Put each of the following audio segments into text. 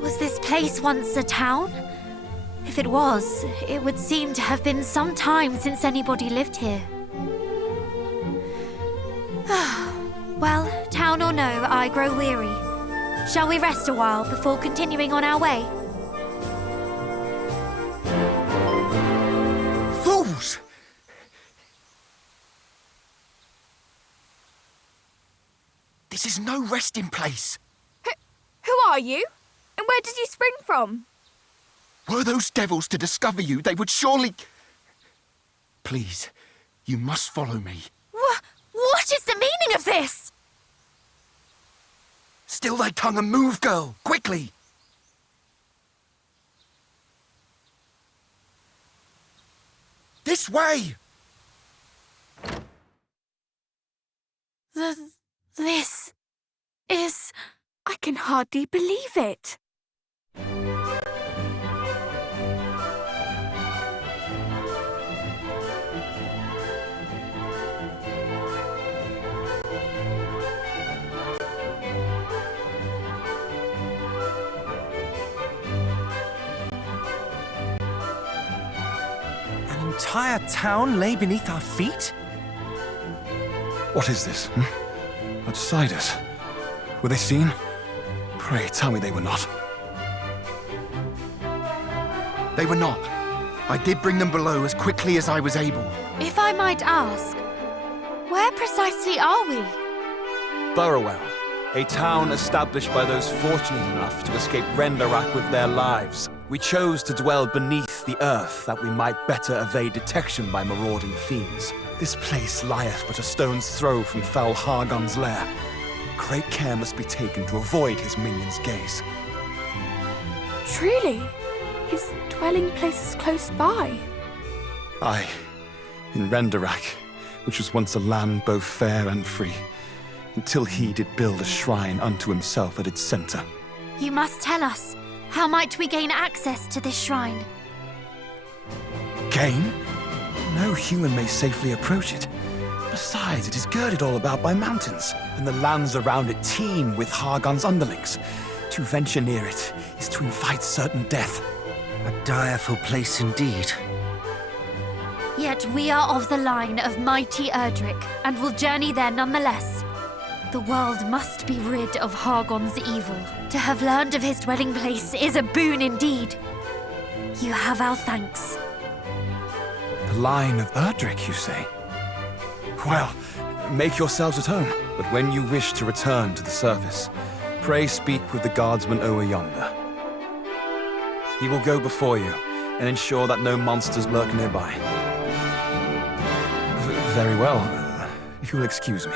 Was this place once a town? If it was, it would seem to have been some time since anybody lived here. Well, town or no, I grow weary. Shall we rest a while before continuing on our way? Fools! This is no resting place. Who are you? And where did you spring from? Were those devils to discover you, they would surely... Please, you must follow me. What is the meaning of this? Still thy tongue and move, girl, quickly! This way! This is... I can hardly believe it. An entire town lay beneath our feet? What is this? Outsiders? Were they seen? Pray, tell me they were not. They were not. I did bring them below as quickly as I was able. If I might ask, where precisely are we? Burrowell, a town established by those fortunate enough to escape Rendarak with their lives. We chose to dwell beneath the earth that we might better evade detection by marauding fiends. This place lieth but a stone's throw from fell Hargon's lair. Great care must be taken to avoid his minion's gaze. Truly, his dwelling place is close by. Aye, in Rendarak, which was once a land both fair and free, until he did build a shrine unto himself at its center. You must tell us. How might we gain access to this shrine? Gain? No human may safely approach it. Besides, it is girded all about by mountains, and the lands around it teem with Hargon's underlings. To venture near it is to invite certain death. A direful place indeed. Yet we are of the line of mighty Erdrick, and will journey there nonetheless. The world must be rid of Hargon's evil. To have learned of his dwelling place is a boon indeed. You have our thanks. The line of Erdrick, you say? Well, make yourselves at home. But when you wish to return to the surface, pray speak with the guardsman over yonder. He will go before you and ensure that no monsters lurk nearby. Very well. If you will excuse me.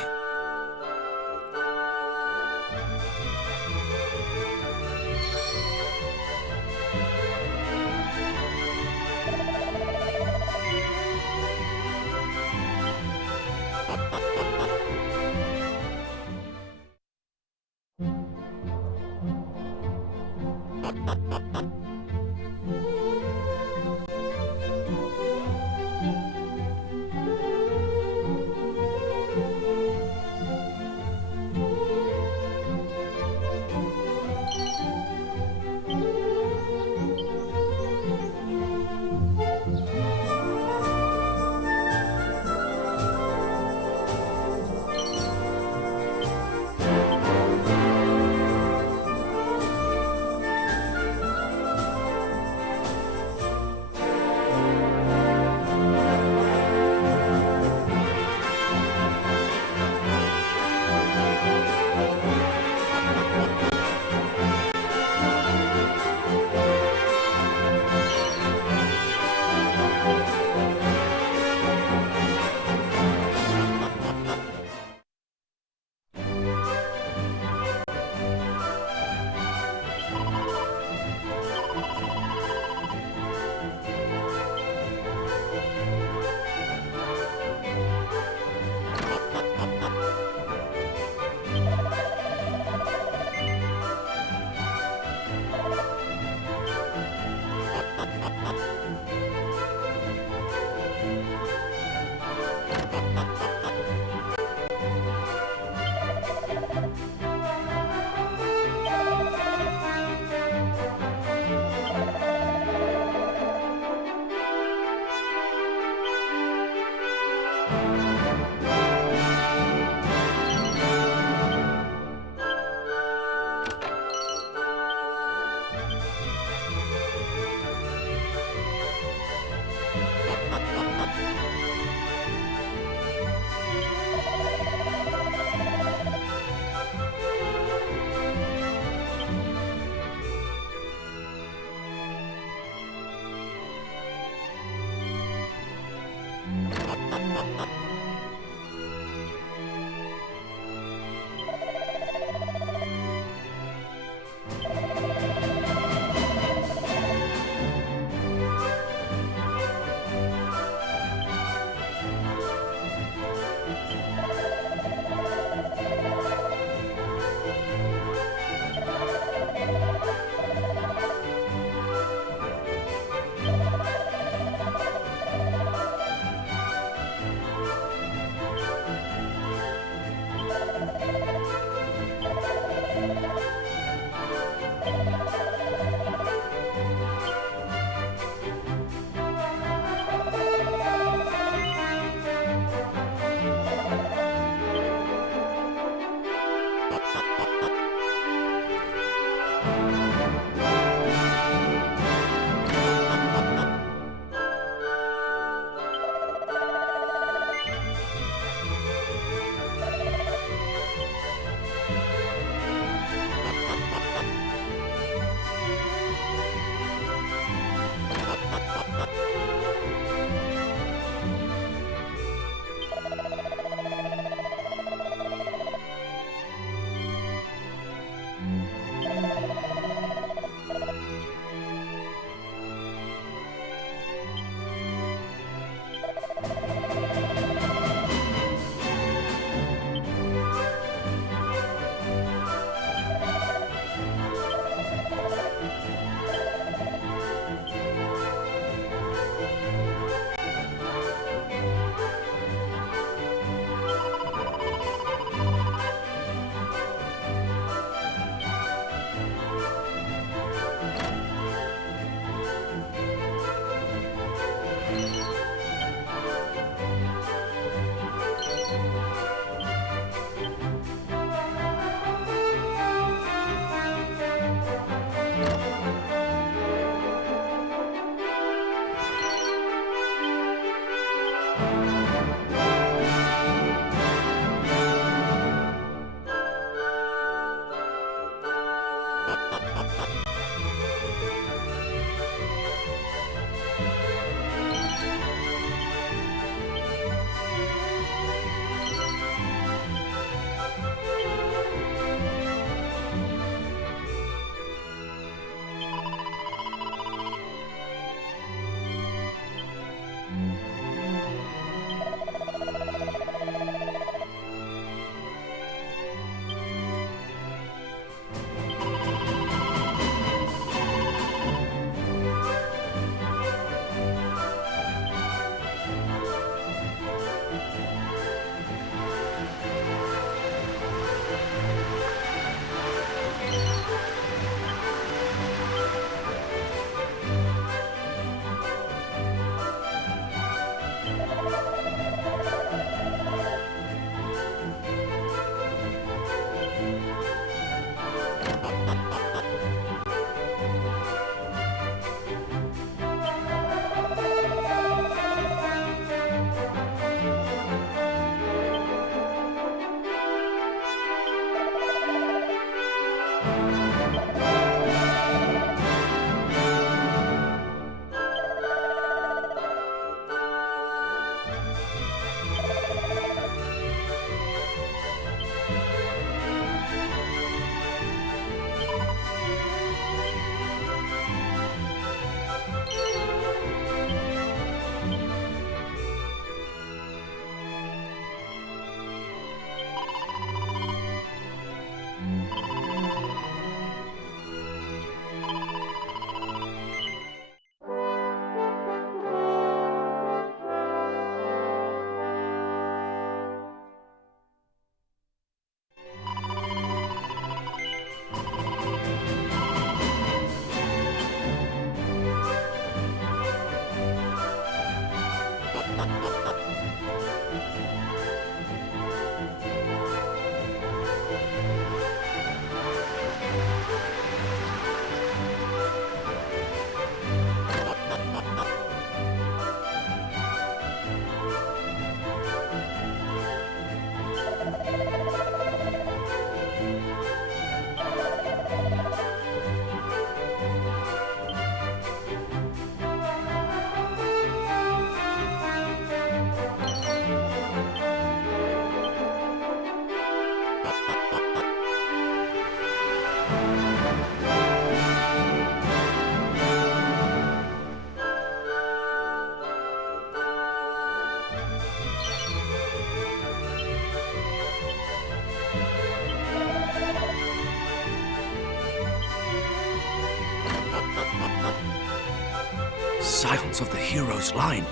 silence of the hero's line.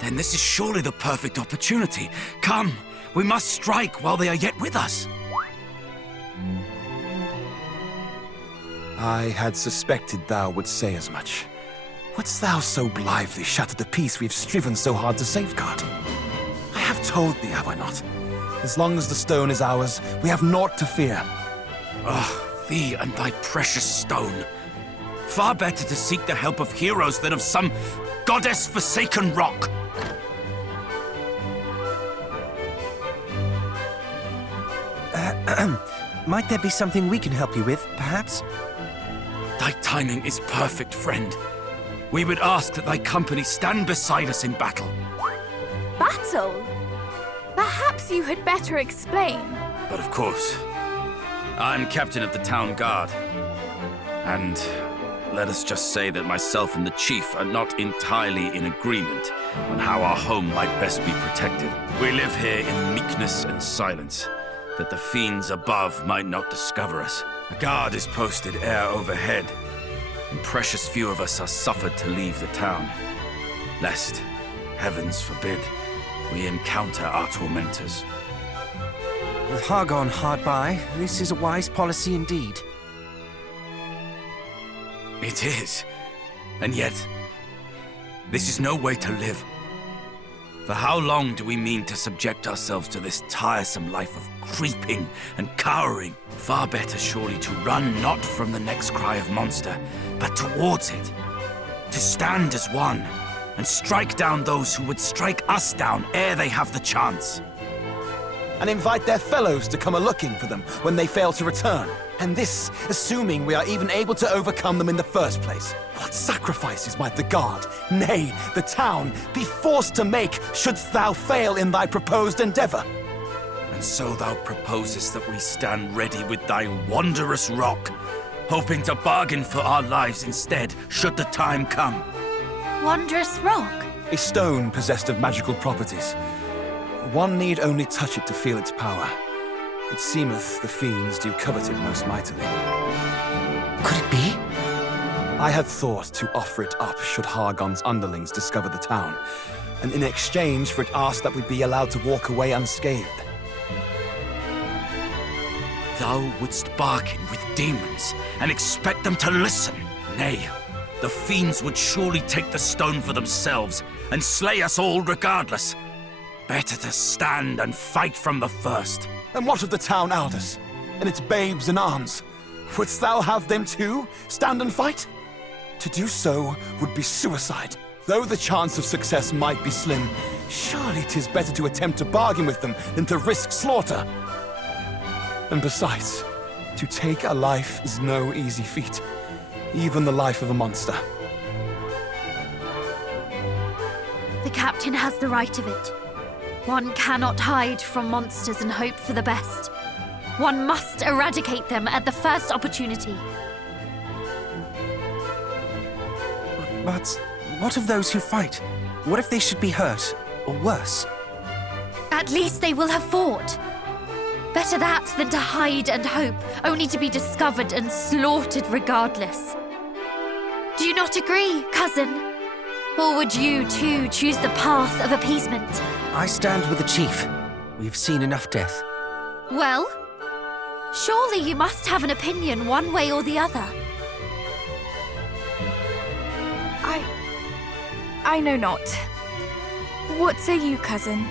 Then this is surely the perfect opportunity. Come, we must strike while they are yet with us. I had suspected thou would say as much. Wouldst thou so blithely shatter the peace we've striven so hard to safeguard? I have told thee, have I not? As long as the stone is ours, we have naught to fear. Thee and thy precious stone. Far better to seek the help of heroes than of some goddess-forsaken rock. Might there be something we can help you with, perhaps? Thy timing is perfect, friend. We would ask that thy company stand beside us in battle. Battle? Perhaps you had better explain. But of course, I'm captain of the town guard. And let us just say that myself and the chief are not entirely in agreement on how our home might best be protected. We live here in meekness and silence, that the fiends above might not discover us. A guard is posted air overhead, and precious few of us are suffered to leave the town, lest, heavens forbid, we encounter our tormentors. With Hargon hard by, this is a wise policy indeed. It is. And yet, this is no way to live. For how long do we mean to subject ourselves to this tiresome life of creeping and cowering? Far better surely to run not from the next cry of monster, but towards it. To stand as one, and strike down those who would strike us down ere they have the chance. And invite their fellows to come a-looking for them when they fail to return. And this, assuming we are even able to overcome them in the first place. What sacrifices might the guard, nay, the town, be forced to make shouldst thou fail in thy proposed endeavor? And so thou proposest that we stand ready with thy wondrous rock, hoping to bargain for our lives instead, should the time come. Wondrous rock? A stone possessed of magical properties. One need only touch it to feel its power. It seemeth the fiends do covet it most mightily. Could it be? I had thought to offer it up should Hargon's underlings discover the town, and in exchange for it ask that we be allowed to walk away unscathed. Thou wouldst bargain with demons and expect them to listen? Nay, the fiends would surely take the stone for themselves and slay us all regardless. Better to stand and fight from the first. And what of the town elders, and its babes in arms? Wouldst thou have them too stand and fight? To do so would be suicide. Though the chance of success might be slim, surely 'tis better to attempt to bargain with them than to risk slaughter. And besides, to take a life is no easy feat, even the life of a monster. The captain has the right of it. One cannot hide from monsters and hope for the best. One must eradicate them at the first opportunity. But what of those who fight? What if they should be hurt, or worse? At least they will have fought. Better that than to hide and hope, only to be discovered and slaughtered regardless. Do you not agree, cousin? Or would you, too, choose the path of appeasement? I stand with the chief. We've seen enough death. Well, surely you must have an opinion one way or the other. I know not. What say you, cousin?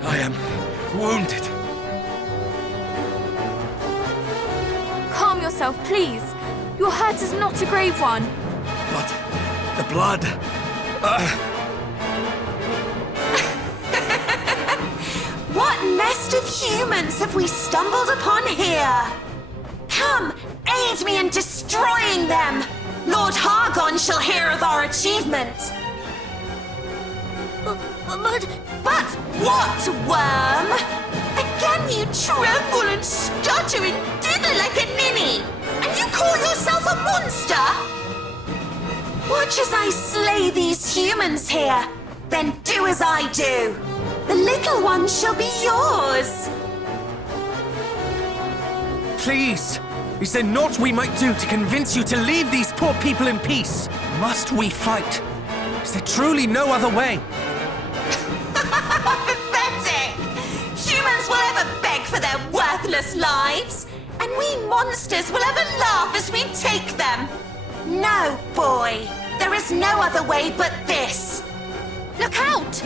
I am wounded. Calm yourself, please. Your hurt is not a grave one. But the blood... What nest of humans have we stumbled upon here? Come, aid me in destroying them! Lord Hargon shall hear of our achievement! But what, worm? Again you tremble and stutter and dither like a ninny! And you call yourself a monster? Watch as I slay these humans here, then do as I do. The little one shall be yours. Please! Is there naught we might do to convince you to leave these poor people in peace? Must we fight? Is there truly no other way? Pathetic! Humans will ever beg for their worthless lives, and we monsters will ever laugh as we take them. No, boy. There is no other way but this. Look out!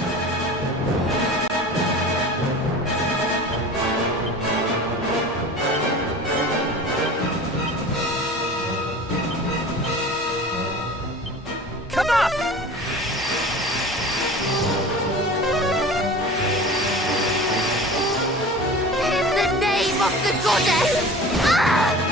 Come up! In the name of the goddess! Ah!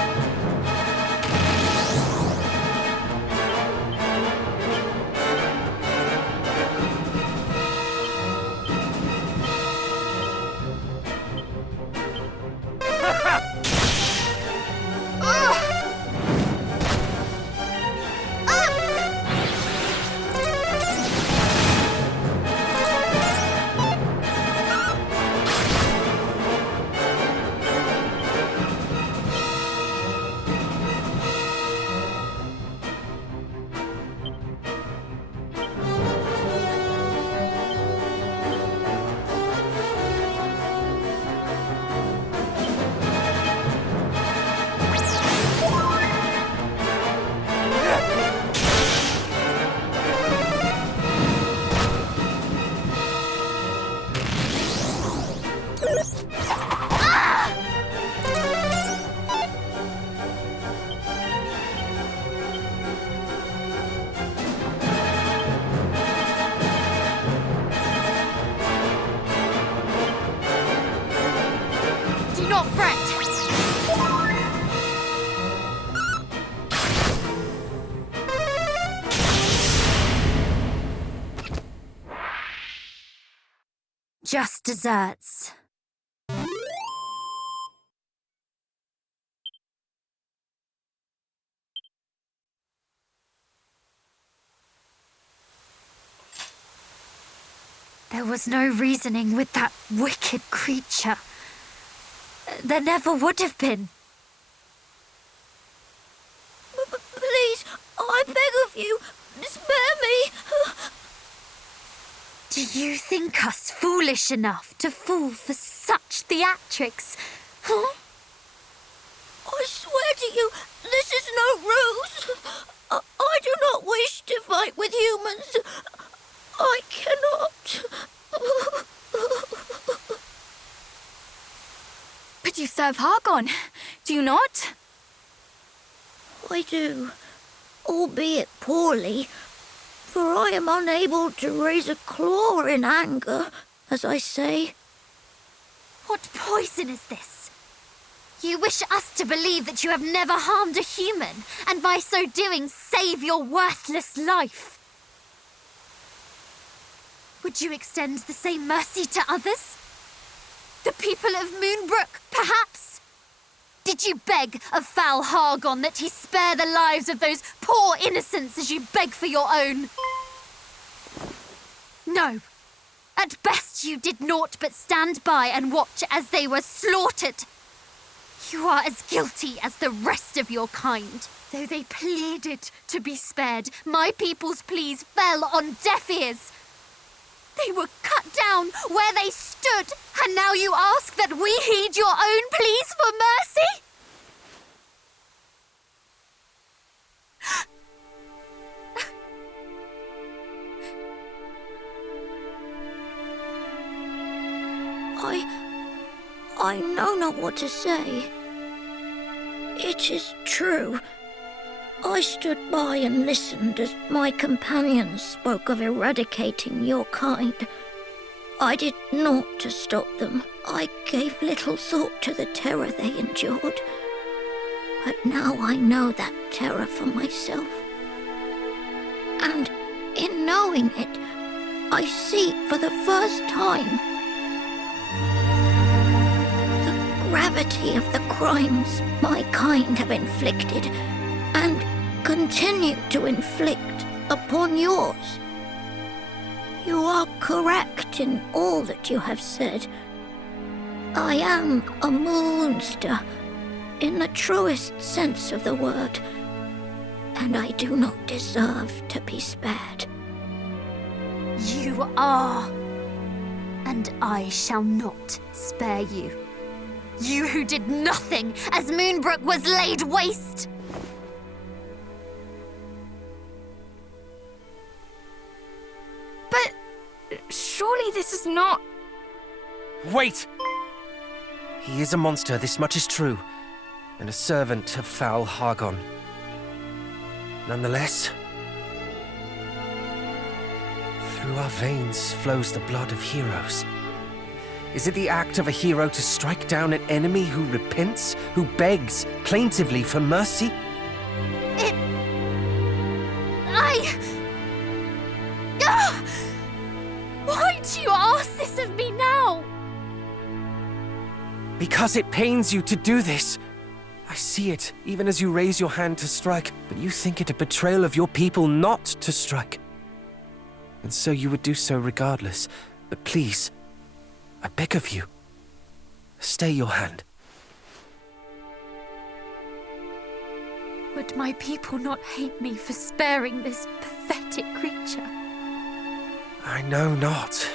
Do not fret. Just desserts. There was no reasoning with that wicked creature. There never would have been. Please, I beg of you, spare me. Do you think us foolish enough to fall for such theatrics? Huh? I swear to you, this is no ruse. I do not wish to fight with humans. I cannot. But you serve Hargon, do you not? I do, albeit poorly, for I am unable to raise a claw in anger, as I say. What poison is this? You wish us to believe that you have never harmed a human, and by so doing save your worthless life. Would you extend the same mercy to others? The people of Moonbrook, perhaps? Did you beg of foul Hargon that he spare the lives of those poor innocents as you beg for your own? No. At best you did naught but stand by and watch as they were slaughtered. You are as guilty as the rest of your kind. Though they pleaded to be spared, my people's pleas fell on deaf ears. They were cut down where they stood, and now you ask that we heed your own pleas for mercy? I know not what to say. It is true. I stood by and listened as my companions spoke of eradicating your kind. I did naught to stop them. I gave little thought to the terror they endured. But now I know that terror for myself. And in knowing it, I see for the first time the gravity of the crimes my kind have inflicted and continue to inflict upon yours. You are correct in all that you have said. I am a monster in the truest sense of the word, and I do not deserve to be spared. You are, and I shall not spare you. You who did nothing as Moonbrook was laid waste. But surely this is not... Wait! He is a monster, this much is true, and a servant of foul Hargon. Nonetheless, through our veins flows the blood of heroes. Is it the act of a hero to strike down an enemy who repents, who begs plaintively for mercy? Why do you ask this of me now? Because it pains you to do this. I see it, even as you raise your hand to strike, but you think it a betrayal of your people not to strike. And so you would do so regardless. But please, I beg of you, stay your hand. Would my people not hate me for sparing this pathetic creature? I know not,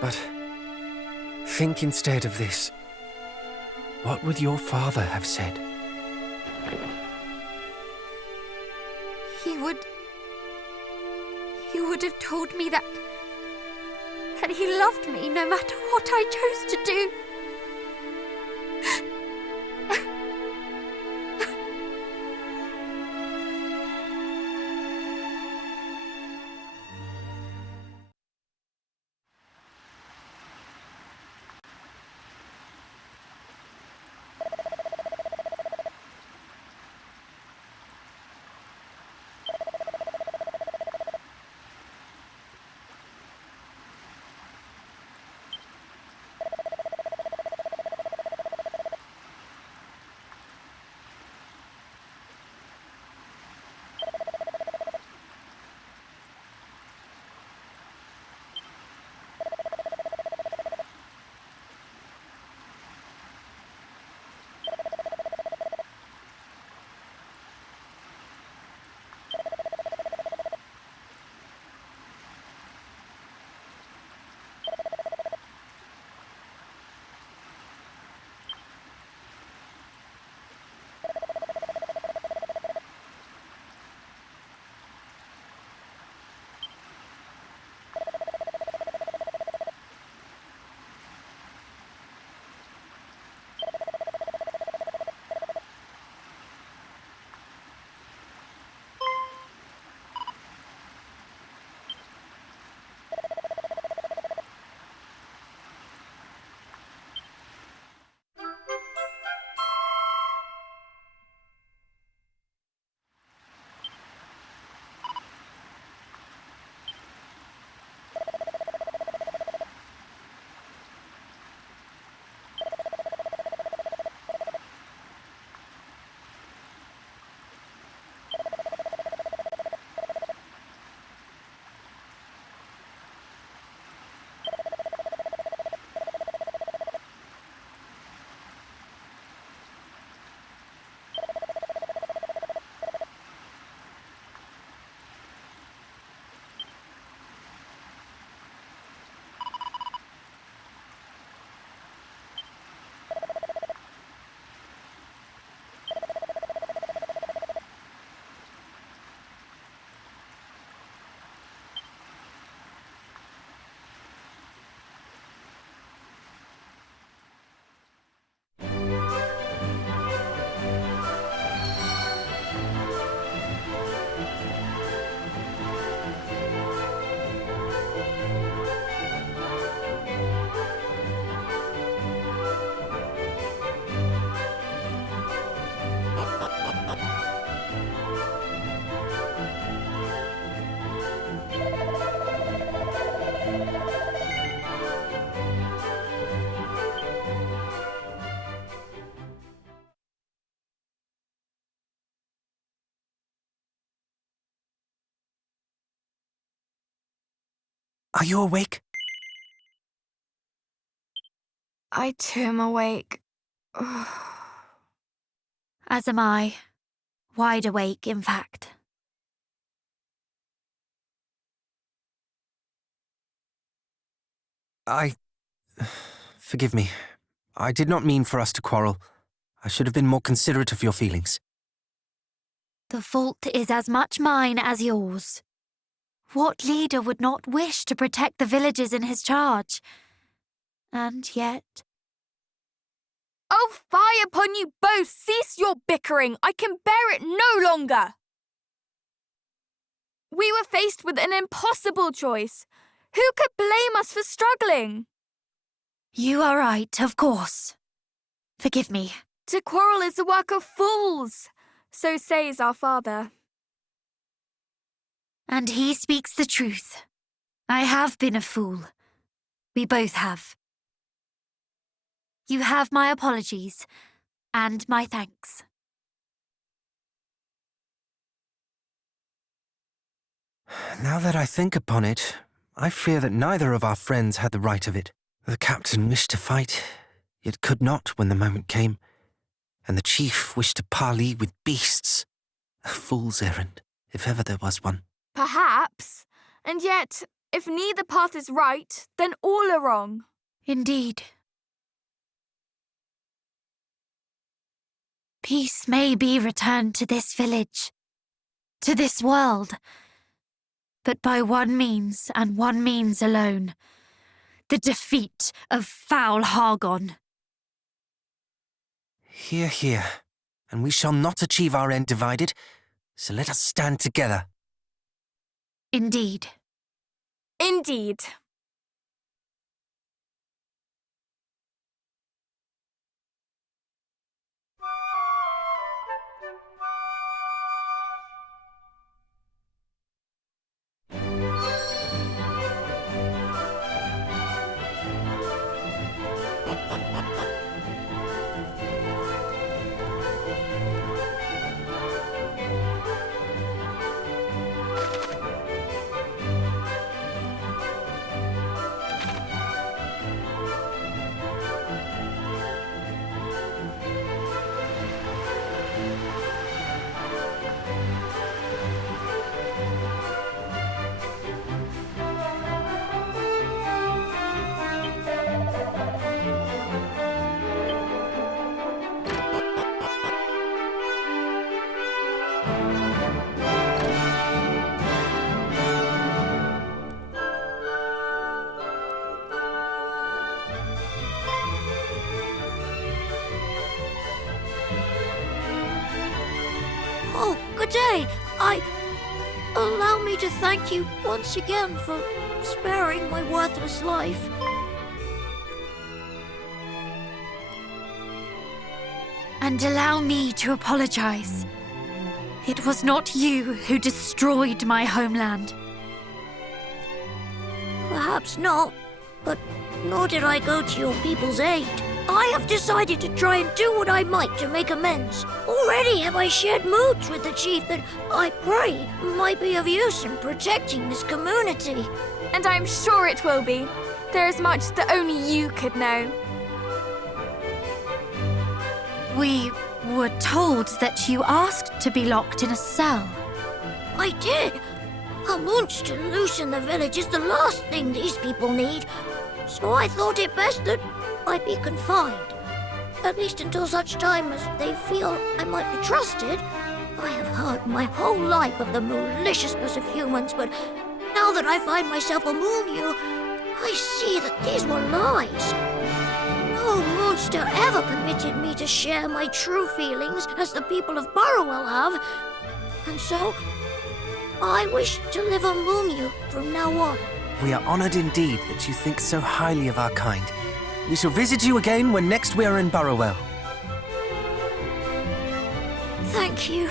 but think instead of this. What would your father have said? He would have told me that he loved me no matter what I chose to do. Are you awake? I too am awake. As am I. Wide awake, in fact. Forgive me. I did not mean for us to quarrel. I should have been more considerate of your feelings. The fault is as much mine as yours. What leader would not wish to protect the villages in his charge? And yet... Oh, fie upon you both! Cease your bickering! I can bear it no longer! We were faced with an impossible choice. Who could blame us for struggling? You are right, of course. Forgive me. To quarrel is the work of fools, so says our father. And he speaks the truth. I have been a fool. We both have. You have my apologies, and my thanks. Now that I think upon it, I fear that neither of our friends had the right of it. The captain wished to fight, yet could not when the moment came, and the chief wished to parley with beasts. A fool's errand, if ever there was one. Perhaps. And yet, if neither path is right, then all are wrong. Indeed. Peace may be returned to this village, to this world, but by one means and one means alone. The defeat of foul Hargon. Hear, hear. And we shall not achieve our end divided, so let us stand together. Indeed. Indeed. Oh, good day. Allow me to thank you once again for sparing my worthless life. And allow me to apologize. It was not you who destroyed my homeland. Perhaps not, but nor did I go to your people's aid. I have decided to try and do what I might to make amends. Already have I shared moods with the chief that I pray might be of use in protecting this community. And I'm sure it will be. There is much that only you could know. We were told that you asked to be locked in a cell. I did. A monster loose in the village is the last thing these people need. So I thought it best that I be confined. At least until such time as they feel I might be trusted. I have heard my whole life of the maliciousness of humans, but now that I find myself among you, I see that these were lies. No monster ever permitted me to share my true feelings as the people of Burrowell have. And so, I wish to live among you from now on. We are honored indeed that you think so highly of our kind. We shall visit you again when next we are in Burrowell. Thank you.